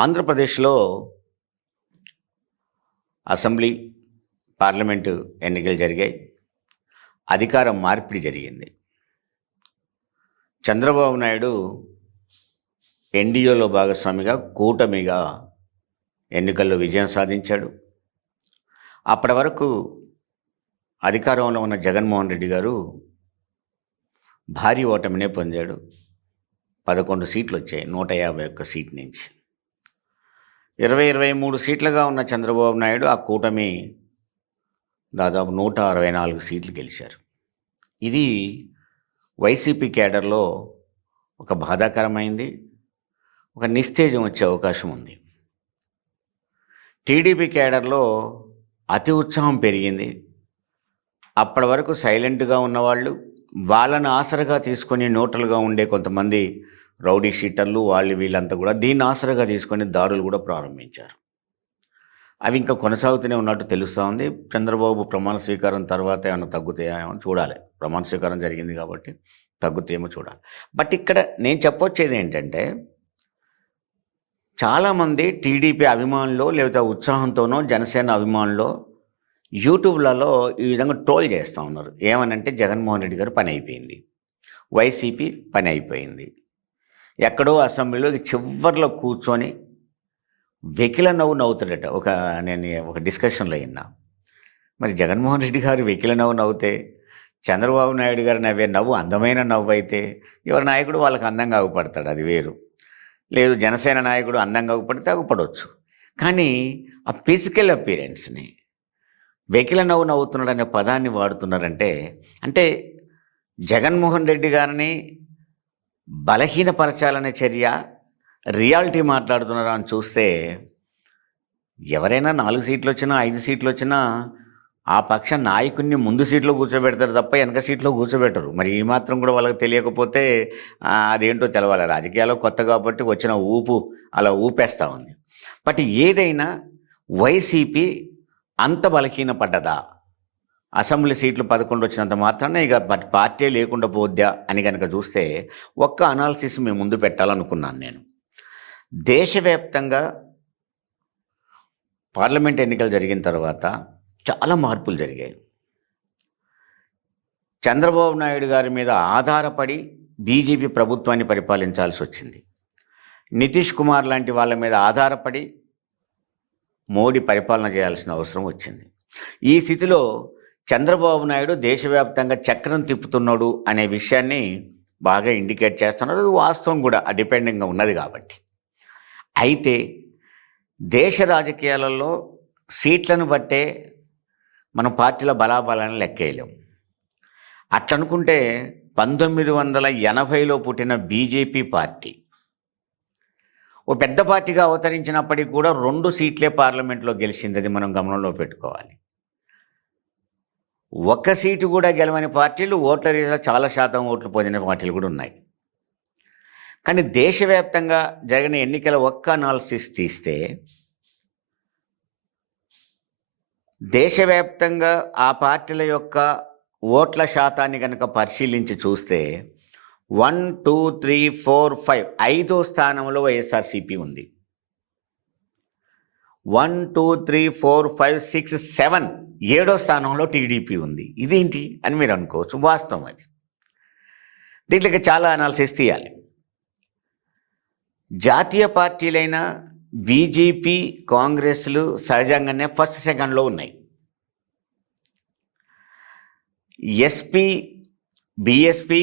ఆంధ్రప్రదేశ్లో assembly, parliament ఎన్నికలు జరిగాయి. అధికారం మార్పిడి జరిగింది. చంద్రబాబు నాయుడు ఎన్డీఏలో భాగస్వామిగా, కూటమిగా ఎన్నికల్లో విజయం సాధించాడు. అప్పటి వరకు అధికారంలో ఉన్న జగన్మోహన్ రెడ్డి గారు భారీ ఓటమినే పొందాడు. 11 సీట్లు వచ్చాయి 151 సీట్ నుంచి. 23 సీట్లుగా ఉన్న చంద్రబాబు నాయుడు ఆ కూటమి దాదాపు 164 సీట్లు గెలిచారు. ఇది వైసీపీ కేడర్లో ఒక బాధాకరమైంది, ఒక నిస్తేజం వచ్చే అవకాశం ఉంది. టీడీపీ కేడర్లో అతి ఉత్సాహం పెరిగింది. అప్పటి వరకు సైలెంట్గా ఉన్నవాళ్ళు, వాళ్ళను ఆసరగా తీసుకొని న్యూట్రల్గా ఉండే కొంతమంది రౌడీ షీటర్లు, వీళ్ళంతా కూడా దీన్ని ఆసరగా తీసుకొని దాడులు కూడా ప్రారంభించారు. అవి ఇంకా కొనసాగుతూనే ఉన్నట్టు తెలుస్తూ ఉంది. చంద్రబాబు ప్రమాణ స్వీకారం తర్వాత ఏమైనా తగ్గుతాయేమో చూడాలి. ప్రమాణ స్వీకారం జరిగింది కాబట్టి తగ్గుతాయేమో చూడాలి. బట్ ఇక్కడ నేను చెప్పొచ్చేది ఏంటంటే, చాలామంది టీడీపీ అభిమానులు లేకపోతే ఉత్సాహంతోనో జనసేన అభిమానులు యూట్యూబ్లలో ఈ విధంగా ట్రోల్ చేస్తూ ఉన్నారు. ఏమనంటే జగన్మోహన్ రెడ్డి గారు పని అయిపోయింది, వైసీపీ పని అయిపోయింది. ఎక్కడో అసెంబ్లీలో చివర్లో కూర్చొని వెకిల నవ్వుతాడట. నేను ఒక డిస్కషన్లో విన్నా. మరి జగన్మోహన్ రెడ్డి గారు వెకిల నవ్వుతే, చంద్రబాబు నాయుడు గారు నవ్వే నవ్వు అందమైన నవ్వు అయితే, ఎవరి నాయకుడు వాళ్ళకి అందంగా అగుపడతాడు, అది వేరు. లేదు జనసేన నాయకుడు అందంగా అగుపడితే అగుపడవచ్చు. కానీ ఆ ఫిజికల్ అపీరెన్స్ని వెకిల నవ్వుతున్నాడు అనే పదాన్ని వాడుతున్నారంటే, అంటే జగన్మోహన్ రెడ్డి గారిని బలహీనపరచాలనే చర్య, రియాలిటీ మాట్లాడుతున్నారా అని చూస్తే, ఎవరైనా 4 సీట్లు వచ్చినా 5 సీట్లు వచ్చినా ఆ పక్ష నాయకుడిని ముందు సీట్లో కూర్చోబెడతారు తప్ప వెనక సీట్లో కూర్చోబెట్టరు. మరి ఈ మాత్రం కూడా వాళ్ళకి తెలియకపోతే అదేంటో తెలవాలి. రాజకీయాల్లో కొత్త కాబట్టి వచ్చిన ఊపు అలా ఊపేస్తూ ఉంది. బట్ ఏదైనా వైసీపీ అంత బలహీనపడ్డదా? అసెంబ్లీ సీట్లు 11 వచ్చినంత మాత్రాన ఇక పార్టీ లేకుండా పోద్దా అని కనుక చూస్తే, ఒక్క అనాలిసిస్ మేము ముందు పెట్టాలనుకున్నాను నేను. దేశవ్యాప్తంగా పార్లమెంట్ ఎన్నికలు జరిగిన తర్వాత చాలా మార్పులు జరిగాయి. చంద్రబాబు నాయుడు గారి మీద ఆధారపడి బీజేపీ ప్రభుత్వాన్ని పరిపాలించాల్సి వచ్చింది. నితీష్ కుమార్ లాంటి వాళ్ళ మీద ఆధారపడి మోడీ పరిపాలన చేయాల్సిన అవసరం వచ్చింది. ఈ స్థితిలో చంద్రబాబు నాయుడు దేశవ్యాప్తంగా చక్రం తిప్పుతున్నాడు అనే విషయాన్ని బాగా ఇండికేట్ చేస్తున్నారు. అది వాస్తవం కూడా, డిపెండింగ్గా ఉన్నది కాబట్టి. అయితే దేశ రాజకీయాలలో సీట్లను బట్టే మనం పార్టీల బలాబలాన్ని లెక్కేయలేం. అట్లనుకుంటే 1980లో పుట్టిన బీజేపీ పార్టీ ఓ పెద్ద పార్టీగా అవతరించినప్పటికీ కూడా 2 సీట్లే పార్లమెంట్లో గెలిచింది. అది మనం గమనంలో పెట్టుకోవాలి. 1 సీటు కూడా గెలవని పార్టీలు, ఓట్ల రీత్యా చాలా శాతం ఓట్లు పొందిన పార్టీలు కూడా ఉన్నాయి. కానీ దేశవ్యాప్తంగా జరిగిన ఎన్నికల ఒక్క అనాలిసిస్ తీస్తే, దేశవ్యాప్తంగా ఆ పార్టీల యొక్క ఓట్ల శాతాన్ని కనుక పరిశీలించి చూస్తే 1, 2, 3, 4, 5 5వ స్థానంలో వైఎస్ఆర్సీపీ ఉంది. 1, 2, 3, 4, 5, 6, 7 7వ స్థానంలో టీడీపీ ఉంది. ఇదేంటి అని మీరు అనుకోవచ్చు. వాస్తవం అది. దీంట్లోకి చాలా అనాలిసిస్ తీయాలి. జాతీయ పార్టీలైన బీజేపీ, కాంగ్రెస్లు సహజంగానే ఫస్ట్ సెకండ్లో ఉన్నాయి. ఎస్పీ, బీఎస్పీ,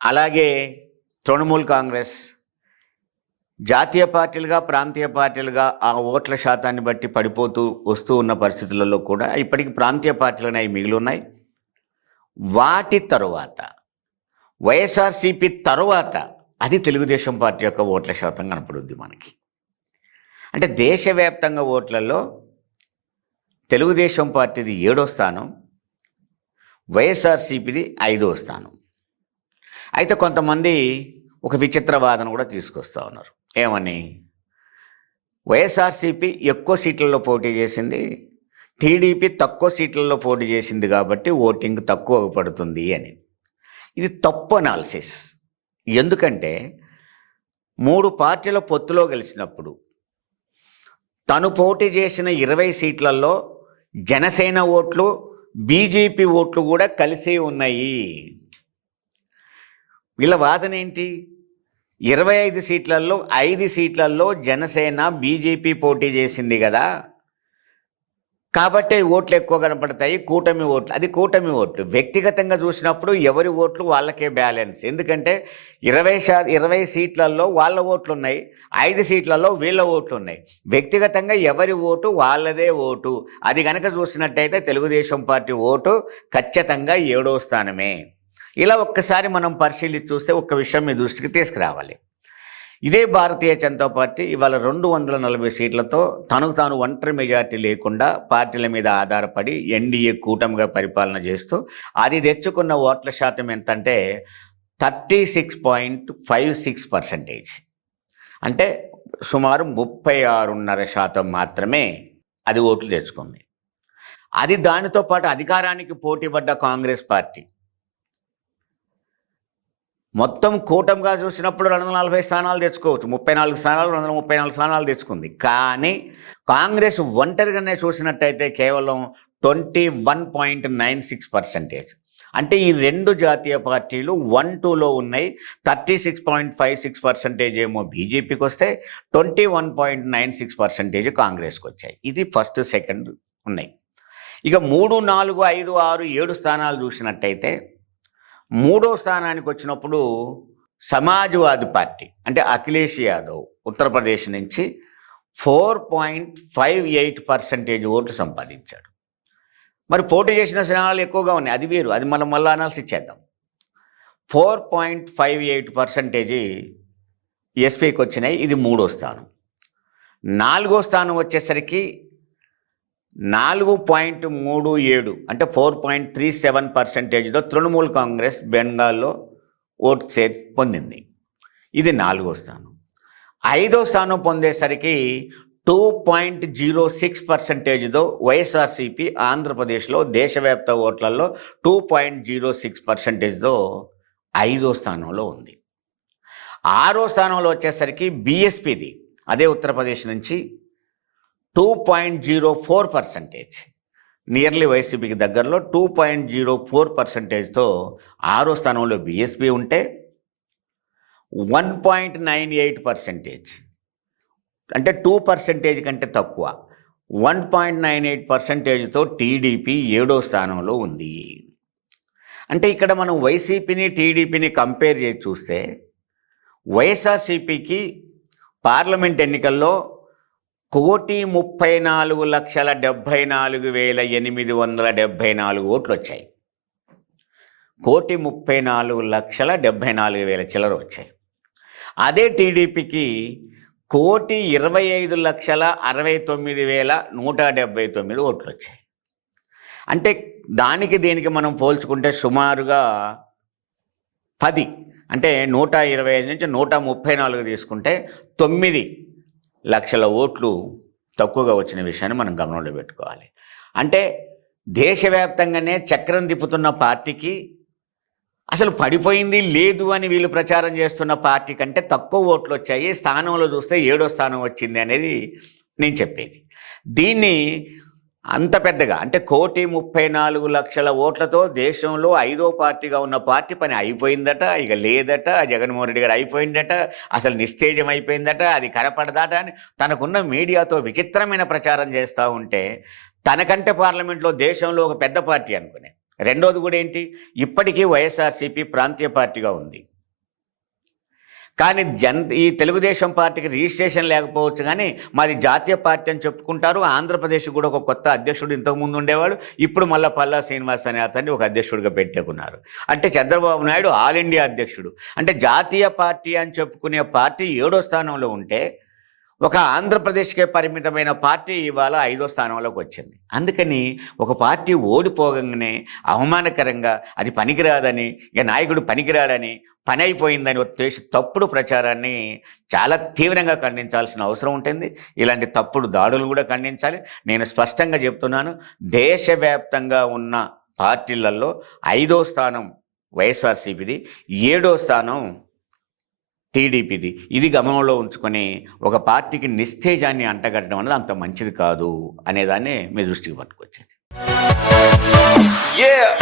అలాగే తృణమూల్ కాంగ్రెస్ జాతీయ పార్టీలుగా, ప్రాంతీయ పార్టీలుగా ఆ ఓట్ల శాతాన్ని బట్టి పడిపోతూ వస్తూ ఉన్న పరిస్థితులలో కూడా ఇప్పటికీ ప్రాంతీయ పార్టీలు అనేవి మిగిలి ఉన్నాయి. వాటి తరువాత వైఎస్ఆర్సీపీ తరువాత అది తెలుగుదేశం పార్టీ యొక్క ఓట్ల శాతం కనపడుద్ది మనకి. అంటే దేశవ్యాప్తంగా ఓట్లలో తెలుగుదేశం పార్టీది 7వ స్థానం, వైఎస్ఆర్సీపీది 5వ స్థానం. అయితే కొంతమంది ఒక విచిత్ర వాదన కూడా తీసుకొస్తూ ఉన్నారు. ఏమని? వైఎస్ఆర్సీపీ ఎక్కువ సీట్లలో పోటీ చేసింది, టీడీపీ తక్కువ సీట్లలో పోటీ చేసింది కాబట్టి ఓటింగ్ తక్కువ పడుతుంది అని. ఇది తప్పు అనాలిసిస్. ఎందుకంటే 3 పార్టీల పొత్తులో గెలిచినప్పుడు తను పోటీ చేసిన 20 సీట్లలో జనసేన ఓట్లు, బీజేపీ ఓట్లు కూడా కలిసే ఉన్నాయి. వీళ్ళ వాదన ఏంటి? 25 సీట్లలో 5 సీట్లలో జనసేన, బీజేపీ పోటీ చేసింది కదా, కాబట్టి ఓట్లు ఎక్కువ కనపడతాయి, కూటమి ఓట్లు. అది కూటమి ఓట్లు. వ్యక్తిగతంగా చూసినప్పుడు ఎవరి ఓట్లు వాళ్ళకే బ్యాలెన్స్. ఎందుకంటే 20 సీట్లలో వాళ్ళ ఓట్లు ఉన్నాయి, 5 సీట్లలో వీళ్ళ ఓట్లు ఉన్నాయి. వ్యక్తిగతంగా ఎవరి ఓటు వాళ్ళదే ఓటు. అది కనుక చూసినట్టయితే తెలుగుదేశం పార్టీ ఓటు ఖచ్చితంగా 7వ స్థానమే. ఇలా ఒక్కసారి మనం పరిశీలించి చూస్తే ఒక్క విషయం మీ దృష్టికి తీసుకురావాలి. ఇదే భారతీయ జనతా పార్టీ ఇవాళ 240 సీట్లతో తనకు తాను ఒంటరి మెజార్టీ లేకుండా పార్టీల మీద ఆధారపడి ఎన్డీఏ కూటమిగా పరిపాలన చేస్తూ అది తెచ్చుకున్న ఓట్ల శాతం ఎంతంటే 36.56%. అంటే సుమారు 36.5% మాత్రమే అది ఓట్లు తెచ్చుకుంది. అది దానితో పాటు అధికారానికి పోటీపడ్డ కాంగ్రెస్ పార్టీ మొత్తం కూటమిగా చూసినప్పుడు 240 స్థానాలు తెచ్చుకోవచ్చు, 34 స్థానాలు 234 స్థానాలు తెచ్చుకుంది. కానీ కాంగ్రెస్ ఒంటరిగానే చూసినట్టయితే కేవలం 21.96%. అంటే ఈ 2 జాతీయ పార్టీలు 1-2లో ఉన్నాయి. 36.56% ఏమో బీజేపీకి వస్తే 21.96% కాంగ్రెస్కి వచ్చాయి. ఇది ఫస్ట్, సెకండ్ ఉన్నాయి. ఇక 3, 4, 5, 6, 7 స్థానాలు చూసినట్టయితే 3వ స్థానానికి వచ్చినప్పుడు సమాజ్వాదీ పార్టీ అంటే అఖిలేష్ యాదవ్ ఉత్తరప్రదేశ్ నుంచి 4.58% ఓట్లు సంపాదించాడు. మరి పోటీ చేసిన స్థానాలు ఎక్కువగా ఉన్నాయి, అది వేరు, అది మనం మళ్ళీ అనాల్సి ఇచ్చేద్దాం. 4.58% ఎస్పీకి వచ్చినాయి. ఇది 3వ స్థానం. 4వ స్థానం వచ్చేసరికి 4.37 అంటే 4.37%తో తృణమూల్ కాంగ్రెస్ బెంగాల్లో ఓటు పొందింది. ఇది 4వ స్థానం. 5వ స్థానం పొందేసరికి 2.06%తో వైఎస్ఆర్సీపీ ఆంధ్రప్రదేశ్లో దేశవ్యాప్త ఓట్లలో 2.06%తో 5వ స్థానంలో ఉంది. 6వ స్థానంలో వచ్చేసరికి బీఎస్పీది అదే ఉత్తరప్రదేశ్ నుంచి 2.04%, నియర్లీ వైసీపీకి దగ్గరలో 2.04%తో 6వ స్థానంలో బీఎస్పీ ఉంటే 1.98% అంటే 2% కంటే తక్కువ 1.98%తో టీడీపీ 7వ స్థానంలో ఉంది. అంటే ఇక్కడ మనం వైసీపీని టీడీపీని కంపేర్ చేసి చూస్తే వైఎస్ఆర్సీపీకి పార్లమెంట్ ఎన్నికల్లో 1,34,74,874 ఓట్లు వచ్చాయి. 1,34,74,000 చిల్లర వచ్చాయి. అదే టీడీపీకి 1,25,69,179 ఓట్లు వచ్చాయి. అంటే దానికి దేనికి మనం పోల్చుకుంటే సుమారుగా 10 అంటే 125 నుంచి 134 తీసుకుంటే 9 లక్షల ఓట్లు తక్కువగా వచ్చిన విషయాన్ని మనం గమనంలో పెట్టుకోవాలి. అంటే దేశవ్యాప్తంగానే చక్రం తిప్పుతున్న పార్టీకి అసలు పడిపోయింది లేదు అని వీళ్ళు ప్రచారం చేస్తున్న పార్టీ కంటే తక్కువ ఓట్లు వచ్చాయి. స్థానంలో చూస్తే 7వ స్థానం వచ్చింది అనేది నేను చెప్పేది. దీన్ని అంత పెద్దగా అంటే 1,34,00,000 ఓట్లతో దేశంలో 5వ పార్టీగా ఉన్న పార్టీ పని అయిపోయిందట, ఇక లేదట, జగన్మోహన్ రెడ్డి గారు అయిపోయిందట, అసలు నిస్తేజం అయిపోయిందట, అది కనపడదాట అని తనకున్న మీడియాతో విచిత్రమైన ప్రచారం చేస్తూ ఉంటే తనకంటే పార్లమెంట్లో దేశంలో ఒక పెద్ద పార్టీ అనుకునే. రెండోది కూడా ఏంటి, ఇప్పటికీ వైఎస్ఆర్సీపీ ప్రాంతీయ పార్టీగా ఉంది. కానీ ఈ తెలుగుదేశం పార్టీకి రిజిస్ట్రేషన్ లేకపోవచ్చు, కానీ మాది జాతీయ పార్టీ అని చెప్పుకుంటారు. ఆంధ్రప్రదేశ్ కూడా ఒక కొత్త అధ్యక్షుడు ఇంతకుముందు ఉండేవాడు, ఇప్పుడు మళ్ళీ పల్లా శ్రీనివాస్ అనే అతన్ని ఒక అధ్యక్షుడిగా పెట్టుకున్నారు. అంటే చంద్రబాబు నాయుడు ఆల్ ఇండియా అధ్యక్షుడు. అంటే జాతీయ పార్టీ అని చెప్పుకునే పార్టీ 7వ స్థానంలో ఉంటే ఒక ఆంధ్రప్రదేశ్కే పరిమితమైన పార్టీ ఇవాళ 5వ స్థానంలోకి వచ్చింది. అందుకని ఒక పార్టీ ఓడిపోగానే అవమానకరంగా అది పనికిరాదని, ఇక నాయకుడు పనికిరాడని, పని అయిపోయిందని తప్పుడు ప్రచారాన్ని చాలా తీవ్రంగా ఖండించాల్సిన అవసరం ఉంటుంది. ఇలాంటి తప్పుడు దాడులు కూడా ఖండించాలి. నేను స్పష్టంగా చెప్తున్నాను, దేశవ్యాప్తంగా ఉన్న పార్టీలలో 5వ స్థానం వైఎస్ఆర్సీపీది, 7వ స్థానం టీడీపీది. ఇది గమనంలో ఉంచుకొని ఒక పార్టీకి నిస్తేజాన్ని అంటగట్టడం అనేది అంత మంచిది కాదు అనేదాన్ని మీ దృష్టికి పట్టుకొచ్చేది. Yeah.